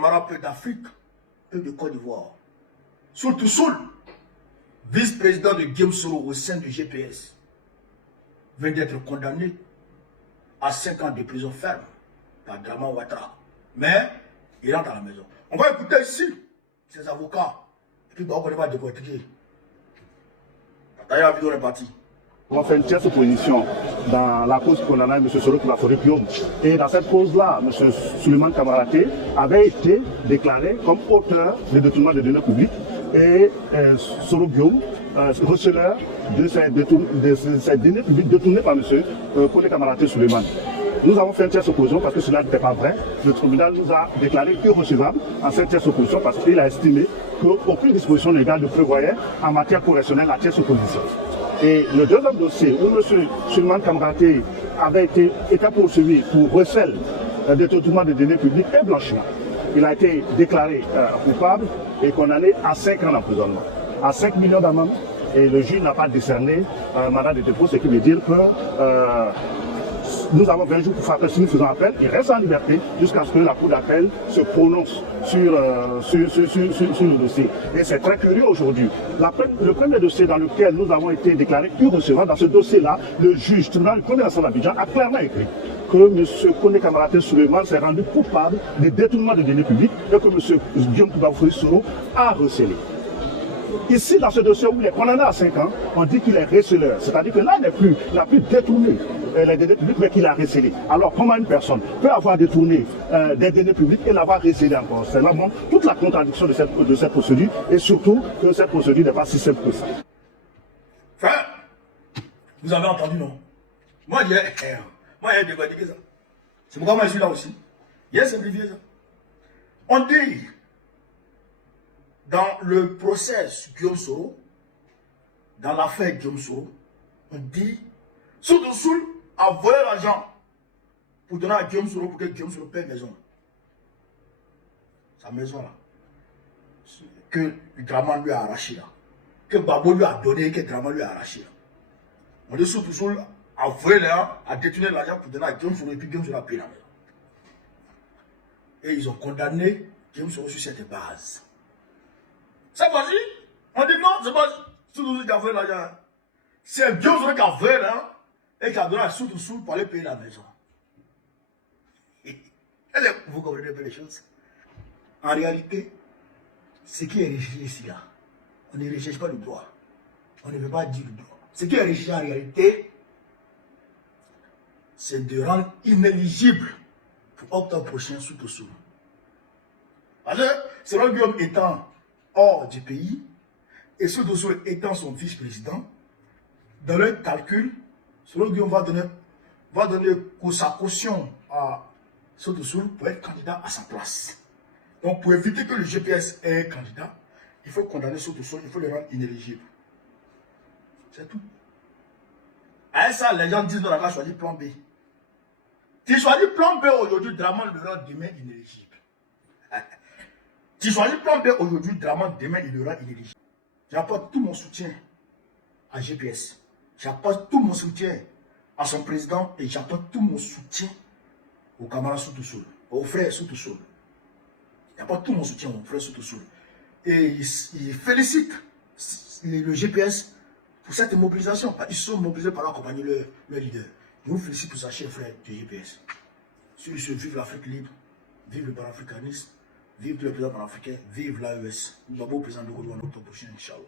Camara, peu d'Afrique, peu de Côte d'Ivoire. Surtout Soul, vice-président de Guillaume Soro au sein du GPS, vient d'être condamné à 5 ans de prison ferme par Draman Ouattara. Mais il rentre à la maison. On va écouter ici ses avocats. Et puis on va décortiquer. D'ailleurs, la vidéo est partie. On fait une tierce position dans la cause qu'on a M. Soro pour la forêt Guillaume. Et dans cette cause-là, M. Souleymane Kamaraté avait été déclaré comme auteur de détournement de données publiques et Soro Guillaume, receleur de ces données publiques détournées par M. Kone Kamaraté Souleymane. Nous avons fait une tierce opposition parce que cela n'était pas vrai. Le tribunal nous a déclaré irrecevable en cette tierce opposition parce qu'il a estimé qu'aucune disposition légale ne prévoyait en matière correctionnelle la tierce opposition. Et le deuxième dossier où M. Souleymane Kamaraté avait été poursuivi pour recel de détournement de données publiques et blanchiment. Il a été déclaré coupable et condamné à 5 ans d'emprisonnement, à 5 millions d'amende, et le juge n'a pas décerné un mandat de dépôt, ce qui veut dire que nous avons 20 jours pour faire appel. Si nous faisons appel, il reste en liberté jusqu'à ce que la Cour d'appel se prononce sur le dossier. Et c'est très curieux aujourd'hui. Le premier dossier dans lequel nous avons été déclarés irrecevables, dans ce dossier-là, le juge tribunal du premier instance d'Abidjan a clairement écrit que M. Kone Kamaraté Souleymane s'est rendu coupable de détournement de données publiques et que M. Guillaume Soro a recelé. Ici, dans ce dossier où il est condamné à 5 ans, on dit qu'il est receleur. C'est-à-dire que là, il n'a plus détourné les données publiques, mais qu'il a recelé. Alors, comment une personne peut avoir détourné des données publiques et l'avoir recelé encore? C'est là toute la contradiction de cette procédure, et surtout que cette procédure n'est pas si simple que ça. Frère, vous avez entendu, non? Moi, j'ai décortiqué ça. C'est pourquoi moi, je suis là aussi. J'ai simplifié ça. On dit, dans le procès sur Guillaume Soro, dans l'affaire Guillaume Soro, on dit, Soutou Soul a volé l'argent pour donner à Guillaume Soro pour que Guillaume Soro paie maison. Sa maison là. Que Draman lui a arraché là. Que Babo lui a donné, que Draman lui a arraché là. On dit Soutou Soul a volé l'argent, a détourné l'argent pour donner à Guillaume Soro et puis Guillaume Soro a payé la maison. Et ils ont condamné Guillaume Soro sur cette base. Cette fois-ci, on dit non, c'est pas Soutou Soul qui a volé l'argent. C'est Guillaume Soro qui a volé l'argent et qui a donné à Soutou Soul pour aller payer la maison. Vous comprenez un peu les choses? En réalité, ce qui est recherché ici, là, on ne recherche pas le droit. On ne veut pas dire le droit. Ce qui est recherché en réalité, c'est de rendre inéligible pour octobre prochain Soutou Soul. Parce que selon Guillaume étant hors du pays et Soutou Soul étant son vice-président, dans leur calcul, selon Guillaume va donner sa caution à Soutou Soul pour être candidat à sa place. Donc pour éviter que le GPS ait un candidat, il faut condamner Soutou Soul, il faut le rendre inéligible. C'est tout. À ça, les gens disent qu'on a choisi plan B. Tu choisis plan B aujourd'hui, Draman le rend demain inéligible. Tu choisis plan B aujourd'hui, Draman demain il le rend inéligible. J'apporte tout mon soutien à GPS. J'apporte tout mon soutien à son président et j'apporte tout mon soutien au camarade Soutou Soul, au frère Soutou Soul. J'apporte tout mon soutien au frère Soutou Soul. Et il félicite le GPS pour cette mobilisation. Ils sont mobilisés par accompagner leur leader. Je vous félicite pour ça, cher frère du GPS. Sur ce, vive l'Afrique libre, vive le panafricanisme, vive le président panafricain, vive l'AES. Nous avons président de Gaulle en octobre prochain, Inch'Allah.